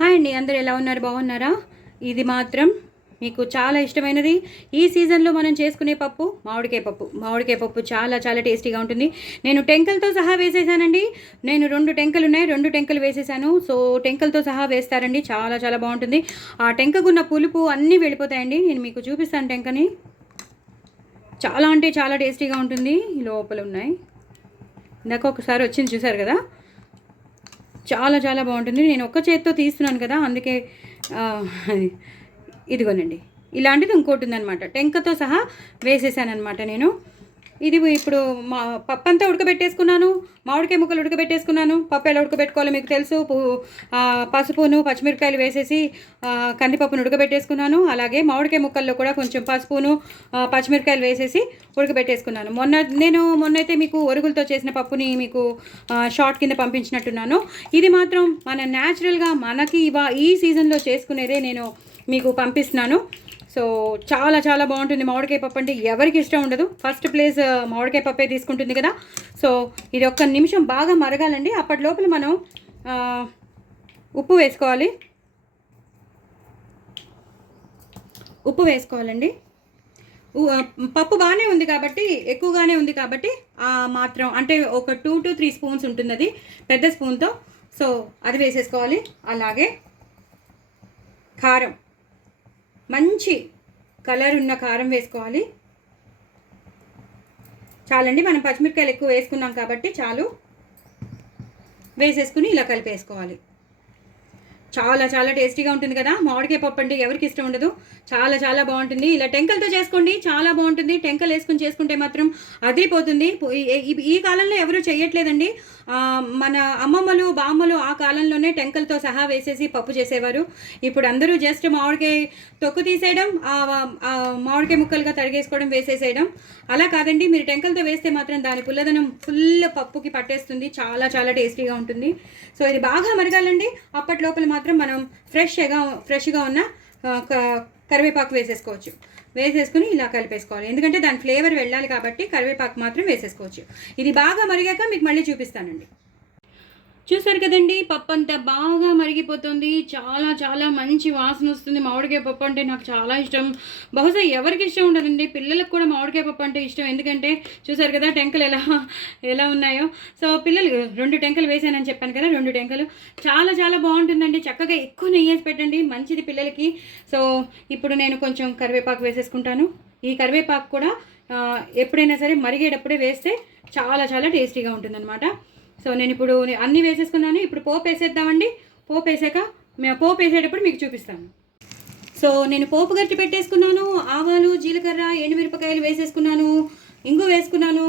Hi అండి, అందరూ ఎలా ఉన్నారు? బాగున్నారా? ఇది మాత్రం మీకు చాలా ఇష్టమైనది. ఈ సీజన్లో మనం చేసుకునే పప్పు మామిడికాయ పప్పు చాలా చాలా టేస్టీగా ఉంటుంది. నేను టెంకలతో సహా వేసేసానండి. నేను 2 టెంకలు ఉన్నాయి, 2 టెంకలు వేసేసాను. సో టెంకలతో సహా వేస్తారండి, చాలా చాలా బాగుంటుంది. ఆ టెంకకున్న పులుపు అన్నీ వెళ్ళిపోతాయండి. నేను మీకు చూపిస్తాను టెంకని. చాలా అంటే చాలా టేస్టీగా ఉంటుంది. లోపల ఉన్నాయి, ఇందాక ఒకసారి వచ్చింది చూసారు కదా, చాలా చాలా బాగుంటుంది. నేను ఒక్క చేత్తో తీస్తున్నాను కదా, అందుకే ఇదిగోనండి ఇలాంటిది ఇంకోటి ఉందనమాట. టెంకతో సహా వేసేసానమాట నేను. ఇది ఇప్పుడు మా పప్పు అంతా ఉడకబెట్టేసుకున్నాను, మామిడికాయ ముక్కలు ఉడకబెట్టేసుకున్నాను. పప్పు ఎలా ఉడకబెట్టుకోవాలో మీకు తెలుసు. పసుపును పచ్చిమిరపకాయలు వేసేసి కందిపప్పును ఉడకబెట్టేసుకున్నాను. అలాగే మామిడికాయ ముక్కల్లో కూడా కొంచెం పసుపును పచ్చిమిరపకాయలు వేసేసి ఉడకబెట్టేసుకున్నాను. మొన్నైతే మీకు ఒరుగులతో చేసిన పప్పుని మీకు షార్ట్ కింద పంపించినట్టున్నాను. ఇది మాత్రం మన న్యాచురల్గా మనకి ఈ సీజన్లో చేసుకునేదే నేను మీకు పంపిస్తున్నాను. సో చాలా చాలా బాగుంటుంది. మామిడికాయ పప్పు అంటే ఎవరికి ఇష్టం ఉండదు. ఫస్ట్ ప్లేస్ మామిడికాయ పప్పే తీసుకుంటుంది కదా. సో ఇది ఒక్క నిమిషం బాగా మరగాలండి. అప్పటి లోపల మనం ఉప్పు వేసుకోవాలండి. పప్పు బాగానే ఉంది కాబట్టి, ఎక్కువగానే ఉంది కాబట్టి మాత్రం అంటే ఒక 2 to 3 స్పూన్స్ ఉంటుంది అది పెద్ద స్పూన్తో. సో అది వేసేసుకోవాలి. అలాగే కారం, మంచి కలర్ ఉన్న కారం వేసుకోవాలి. చాలండి, మనం పచ్చిమిరపకాయలు ఎక్కువ వేసుకున్నాం కాబట్టి చాలు. వేసేసుకుని ఇలా కలిపేసుకోవాలి. చాలా చాలా టేస్టీగా ఉంటుంది కదా. మామిడికాయ పప్పు అంటే ఎవరికి ఇష్టం ఉండదు. చాలా చాలా బాగుంటుంది. ఇలా టెంకలతో చేసుకోండి, చాలా బాగుంటుంది. టెంకలు వేసుకుని చేసుకుంటే మాత్రం అదిరిపోతుంది. ఈ కాలంలో ఎవరు చేయట్లేదండి. మన అమ్మమ్మలు బామ్మలు ఆ కాలంలోనే టెంకలతో సహా వేసేసి పప్పు చేసేవారు. ఇప్పుడు అందరూ జస్ట్ మామిడికాయ తొక్కు తీసేయడం, మామిడికాయ ముక్కలుగా తరిగేసుకోవడం, వేసేసేయడం. అలా కాదండి, మీరు టెంకలతో వేస్తే మాత్రం దాని పుల్లదనం ఫుల్ పప్పుకి పట్టేస్తుంది. చాలా చాలా టేస్టీగా ఉంటుంది. సో ఇది బాగా మరగాలండి. అప్పటి లోపల మాత్రం మనం ఫ్రెష్గా ఉన్న కరివేపాకు వేసేసుకోవచ్చు. వేసేసుకుని ఇలా కలిపేసుకోవాలి. ఎందుకంటే దాని ఫ్లేవర్ వెళ్ళాలి కాబట్టి కరివేపాకు మాత్రం వేసేసుకోవచ్చు. ఇది బాగా మరిగాక మీకు మళ్ళీ చూపిస్తానండి. చూసారు కదండి, పప్పు అంతా బాగా మరిగిపోతుంది. చాలా చాలా మంచి వాసన వస్తుంది. మామిడికాయ పప్పు అంటే నాకు చాలా ఇష్టం. బహుశా ఎవరికి ఇష్టం ఉండదండి, పిల్లలకు కూడా మామిడికాయ పప్పు అంటే ఇష్టం. ఎందుకంటే చూసారు కదా టెంకలు ఎలా ఉన్నాయో. సో పిల్లలు 2 టెంకలు వేసానని చెప్పాను కదా, 2 టెంకలు చాలా చాలా బాగుంటుందండి. చక్కగా ఎక్కువ నెయ్యి వేసి పెట్టండి, మంచిది పిల్లలకి. సో ఇప్పుడు నేను కొంచెం కరివేపాకు వేసేసుకుంటాను. ఈ కరివేపాకు కూడా ఎప్పుడైనా సరే మరిగేటప్పుడే వేస్తే చాలా చాలా టేస్టీగా ఉంటుందన్నమాట. సో నేను ఇప్పుడు అన్నీ వేసేసుకున్నాను. ఇప్పుడు పోపు వేసేద్దామండి. పోపు వేసేటప్పుడు మీకు చూపిస్తాను. సో నేను పోపు గట్టి పెట్టేసుకున్నాను. ఆవాలు, జీలకర్ర, ఎండుమిరపకాయలు వేసేసుకున్నాను. ఇంగు వేసుకున్నాను.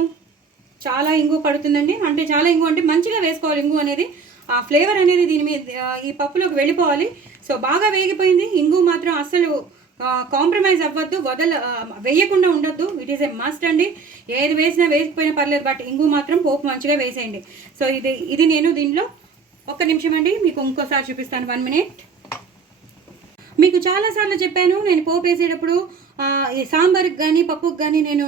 చాలా ఇంగు పడుతుందండి. అంటే చాలా ఇంగు అంటే మంచిగా వేసుకోవాలి. ఇంగు అనేది ఆ ఫ్లేవర్ అనేది దీని మీద ఈ పప్పులోకి వెళ్ళిపోవాలి. సో బాగా వేగిపోయింది. ఇంగు మాత్రం అస్సలు కాంప్రమైజ్ అవ్వద్దు, వేయకుండా ఉండొద్దు. ఇట్ ఈస్ ఏ మస్ట్ అండి. ఏది వేసినా వేసిపోయినా పర్లేదు, బట్ ఇంగు మాత్రం పోపు మంచిగా వేసేయండి. సో ఇది నేను దీనిలో ఒక్క నిమిషం అండి, మీకు ఇంకోసారి చూపిస్తాను. 1 minute. మీకు చాలాసార్లు చెప్పాను, నేను పోపు వేసేటప్పుడు ఈ సాంబార్కి కానీ పప్పుకి కానీ నేను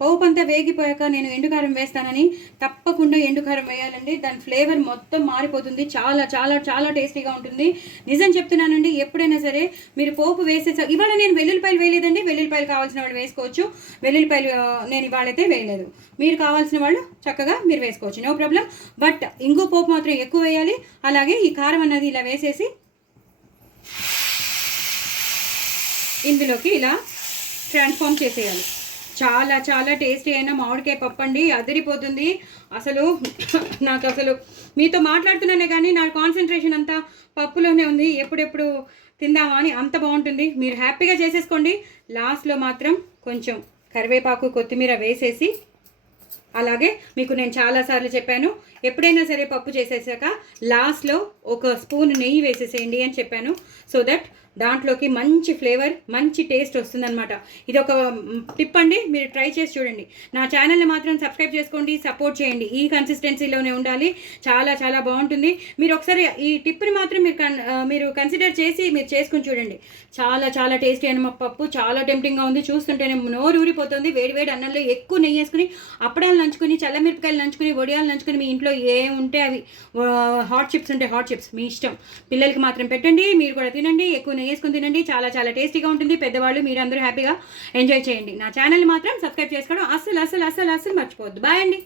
పోపు అంతా వేగిపోయాక నేను ఎండుకారం వేస్తానని. తప్పకుండా ఎండుకారం వేయాలండి, దాని ఫ్లేవర్ మొత్తం మారిపోతుంది. చాలా చాలా చాలా టేస్టీగా ఉంటుంది. నిజం చెప్తున్నానండి, ఎప్పుడైనా సరే మీరు పోపు వేసేసా. ఇవాళ నేను వెల్లుల్లిపాయలు వేయలేదండి. వెల్లుల్లిపాయలు కావాల్సిన వాళ్ళు వేసుకోవచ్చు. వెల్లుల్లిపాయలు నేను ఇవాళైతే వేయలేదు. మీరు కావాల్సిన వాళ్ళు చక్కగా మీరు వేసుకోవచ్చు, నో ప్రాబ్లం. బట్ ఇంకో పోపు మాత్రం ఎక్కువ వేయాలి. అలాగే ఈ కారం అన్నది ఇలా వేసేసి ఇందులోకి ఇలా ట్రాన్స్ఫార్మ్ చేసేయాలి. చాలా చాలా టేస్టీ అయిన మామిడికాయ పప్పు అండి, అదిరిపోతుంది. నాకు మీతో మాట్లాడుతున్నానే కానీ నా కాన్సన్ట్రేషన్ అంతా పప్పులోనే ఉంది. ఎప్పుడెప్పుడు తిందామా అని అంత బాగుంటుంది. మీరు హ్యాపీగా చేసేసుకోండి. లాస్ట్లో మాత్రం కొంచెం కరివేపాకు, కొత్తిమీర వేసేసి, అలాగే మీకు నేను చాలాసార్లు చెప్పాను, ఎప్పుడైనా సరే పప్పు చేసేసాక లాస్ట్లో 1 స్పూన్ నెయ్యి వేసేసేయండి అని చెప్పాను. సో దట్ దాంట్లోకి మంచి ఫ్లేవర్, మంచి టేస్ట్ వస్తుందన్నమాట. ఇది ఒక టిప్ అండి, మీరు ట్రై చేసి చూడండి. నా ఛానల్ని మాత్రం సబ్స్క్రైబ్ చేసుకోండి, సపోర్ట్ చేయండి. ఈ కన్సిస్టెన్సీలోనే ఉండాలి. చాలా చాలా బాగుంటుంది. మీరు ఒకసారి ఈ టిప్ని మాత్రం మీరు కన్సిడర్ చేసి మీరు చేసుకుని చూడండి. చాలా చాలా టేస్టీ అయిన పప్పు, చాలా టెంప్టింగ్గా ఉంది. చూస్తుంటేనే నోరు ఊరిపోతుంది. వేడి వేడి అన్నంలో ఎక్కువ నెయ్యి వేసుకుని, అప్పడాలు నంచుకుని, చల్లమిరపకాయలు నంచుకుని, వడియాలు నంచుకుని, మీ ఇంట్లో ఉంటే అవి హాట్ చిప్స్ ఉంటే హాట్ చిప్స్ మీ ఇష్టం. పిల్లలకి మాత్రం పెట్టండి, మీరు కూడా తినండి, ఎక్కువ నెయ్యి వేసుకుని తినండి. చాలా చాలా టేస్టీగా ఉంటుంది. పెద్దవాళ్ళు మీరు అందరూ హ్యాపీగా ఎంజాయ్ చేయండి. నా ఛానల్ని మాత్రం సబ్స్క్రైబ్ చేసుకోవడం అస్సలు మర్చిపోవద్దు. బాయ్ అండి.